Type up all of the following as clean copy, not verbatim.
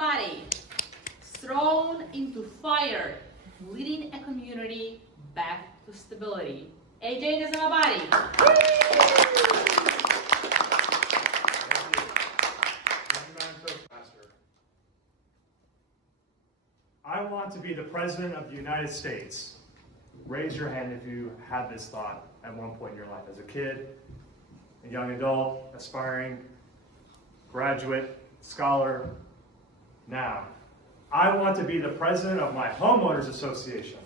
Nezamabadi, thrown into fire, leading a community back to stability. AJ Nezamabadi. I want to be the President of the United States. Raise your hand if you had this thought at one point in your life as a kid, a young adult, aspiring, graduate, scholar. Now, I want to be the President of my homeowners association.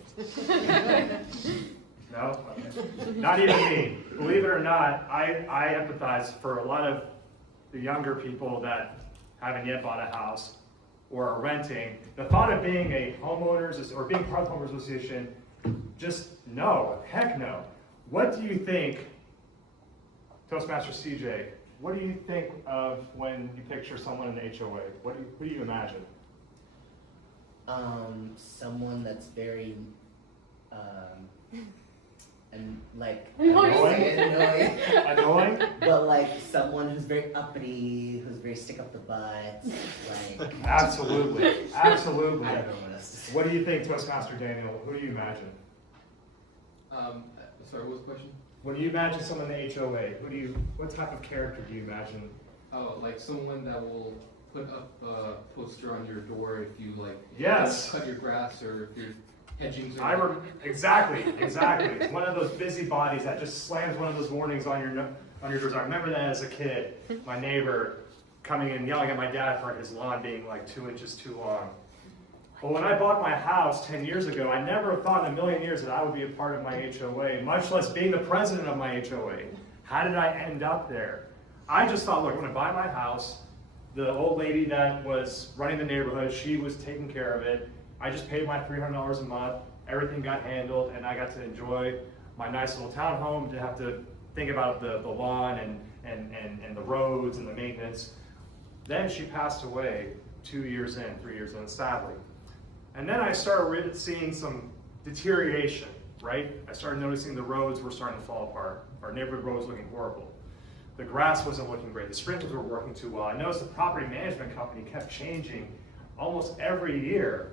No? Okay. Not even me. Believe it or not, I empathize for a lot of the younger people that haven't yet bought a house or are renting. The thought of being a homeowners or being part of the homeowners association, just no, heck no. What do you think, Toastmaster CJ, what do you think of when you picture someone in the HOA? What do you imagine? Someone that's very, and like annoying, annoying, but like someone who's very uppity, who's very stick up the butt, like. Absolutely, absolutely. I don't know what else to say. What do you think, Toastmaster Daniel? Who do you imagine? Sorry, what was the question? When you imagine someone in the HOA, what type of character do you imagine? Oh, like someone that will put up a poster on your door if you like. Yes. Cut your grass or if you're hedging. Exactly. One of those busybodies that just slams one of those warnings on your doors. I remember that as a kid. My neighbor coming in yelling at my dad for his lawn being like 2 inches too long. But when I bought my house 10 years ago, I never thought in a million years that I would be a part of my HOA, much less being the president of my HOA. How did I end up there? I just thought, look, I'm going to buy my house. The old lady that was running the neighborhood, she was taking care of it. I just paid my $300 a month. Everything got handled, and I got to enjoy my nice little townhome. Didn't have to think about the lawn and the roads and the maintenance. Then she passed away 3 years in, sadly. And then I started seeing some deterioration, right? I started noticing the roads were starting to fall apart. Our neighborhood road was looking horrible. The grass wasn't looking great. The sprinklers were working too well. I noticed the property management company kept changing almost every year.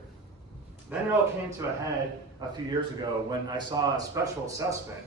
Then it all came to a head a few years ago when I saw a special assessment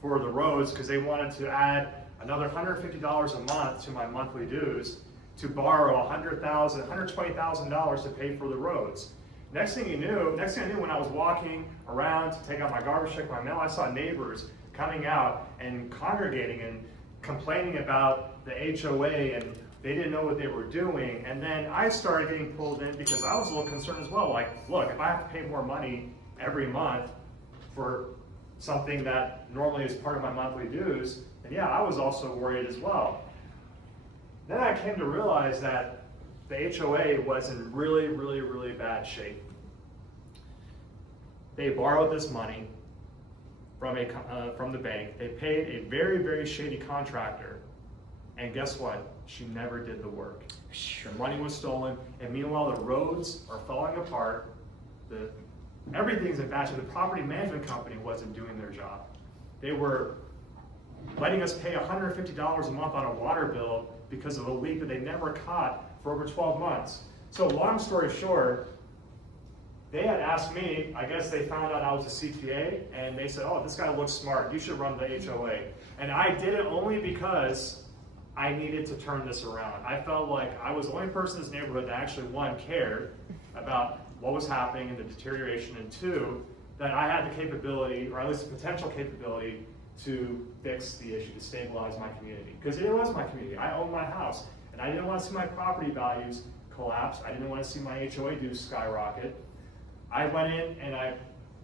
for the roads because they wanted to add another $150 a month to my monthly dues to borrow $120,000 to pay for the roads. Next thing I knew, when I was walking around to take out my garbage, check my mail, I saw neighbors coming out and congregating and complaining about the HOA, and they didn't know what they were doing. And then I started getting pulled in because I was a little concerned as well. Like, look, if I have to pay more money every month for something that normally is part of my monthly dues, then yeah, I was also worried as well. Then I came to realize that the HOA was in really, really, really bad shape. They borrowed this money from the bank. They paid a very, very shady contractor, and guess what? She never did the work. The money was stolen, and meanwhile the roads are falling apart. Everything's in bad shape. The property management company wasn't doing their job. They were letting us pay $150 a month on a water bill because of a leak that they never caught for over 12 months. So long story short, they had asked me, I guess they found out I was a CPA, and they said, oh, this guy looks smart, you should run the HOA. And I did it only because I needed to turn this around. I felt like I was the only person in this neighborhood that actually, one, cared about what was happening and the deterioration, and two, that I had the capability, or at least the potential capability, to fix the issue, to stabilize my community. Because it was my community. I owned my house, and I didn't want to see my property values collapse. I didn't want to see my HOA dues skyrocket. I went in and I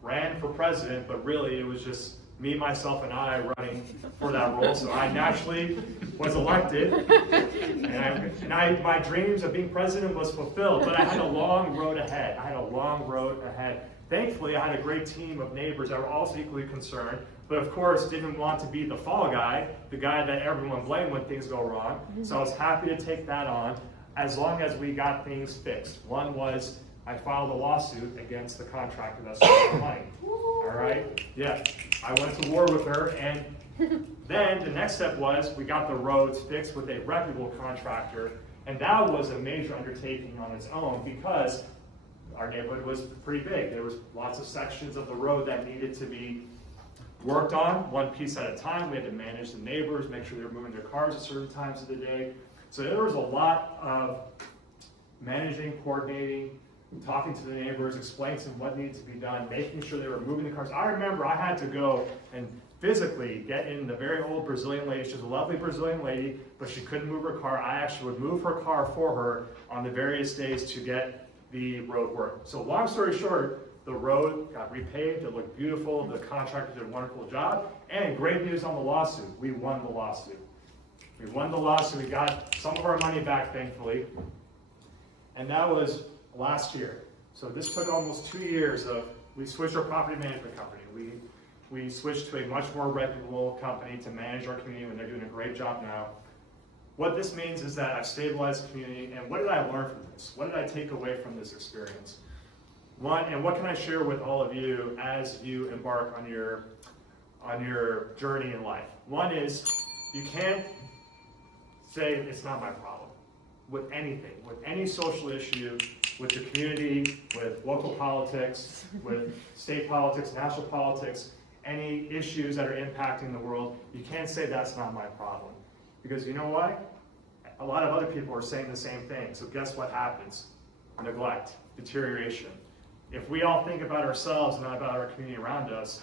ran for president, but really it was just me, myself, and I running for that role. So I naturally was elected, and my dreams of being president was fulfilled. But I had a long road ahead. Thankfully, I had a great team of neighbors that were also equally concerned, but of course didn't want to be the fall guy, the guy that everyone blamed when things go wrong. So I was happy to take that on as long as we got things fixed. One was I filed a lawsuit against the contractor that stole the money. All right? Yeah. I went to war with her, and then the next step was we got the roads fixed with a reputable contractor. And that was a major undertaking on its own because our neighborhood was pretty big. There was lots of sections of the road that needed to be worked on, one piece at a time. We had to manage the neighbors, make sure they were moving their cars at certain times of the day. So there was a lot of managing, coordinating, talking to the neighbors, explaining to them what needed to be done, making sure they were moving the cars. I remember I had to go and physically get in the very old Brazilian lady. She was a lovely Brazilian lady, but she couldn't move her car. I actually would move her car for her on the various days to get the road work. So long story short, the road got repaved, it looked beautiful, the contractor did a wonderful job, and great news on the lawsuit, we won the lawsuit. We won the lawsuit, we got some of our money back, thankfully, and that was last year. So this took almost 2 years we switched our property management company. We switched to a much more reputable company to manage our community, and they're doing a great job now. What this means is that I've stabilized the community, and what did I learn from this? What did I take away from this experience? One, and what can I share with all of you as you embark on your journey in life? One is, you can't say it's not my problem with anything, with any social issue, with your community, with local politics, with state politics, national politics, any issues that are impacting the world. You can't say that's not my problem. Because you know what? A lot of other people are saying the same thing. So guess what happens? Neglect, deterioration. If we all think about ourselves and not about our community around us,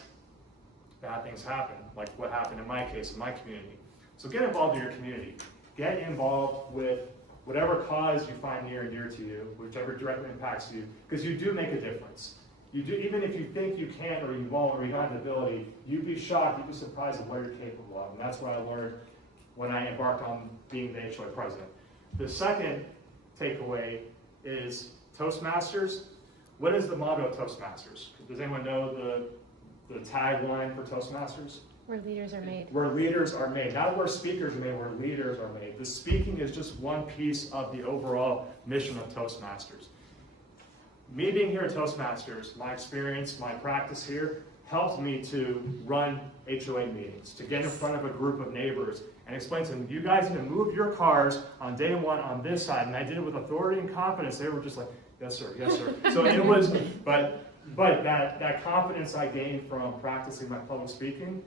bad things happen, like what happened in my case, in my community. So get involved in your community. Get involved with whatever cause you find near and dear to you, whichever directly impacts you, because you do make a difference. You do, even if you think you can't or you won't or you don't have the ability, you'd be shocked, you'd be surprised at what you're capable of. And that's what I learned when I embarked on being the HOA president. The second takeaway is Toastmasters. What is the motto of Toastmasters? Does anyone know the tagline for Toastmasters? Where leaders are made. Where leaders are made. Not where speakers are made, where leaders are made. The speaking is just one piece of the overall mission of Toastmasters. Me being here at Toastmasters, my experience, my practice here, helped me to run HOA meetings, to get in front of a group of neighbors and explain to them, you guys need to move your cars on day one on this side. And I did it with authority and confidence. They were just like, yes, sir, yes, sir. So it was, but that confidence I gained from practicing my public speaking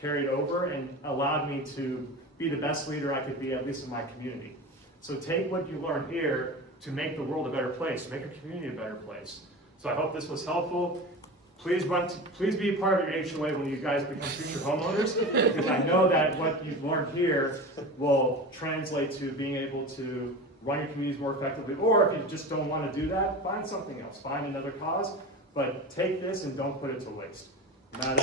carried over and allowed me to be the best leader I could be, at least in my community. So take what you learn here to make the world a better place, make a community a better place. So I hope this was helpful. Please be a part of your HOA when you guys become future homeowners, because I know that what you've learned here will translate to being able to run your communities more effectively. Or if you just don't want to do that, find something else, find another cause, but take this and don't put it to waste. Not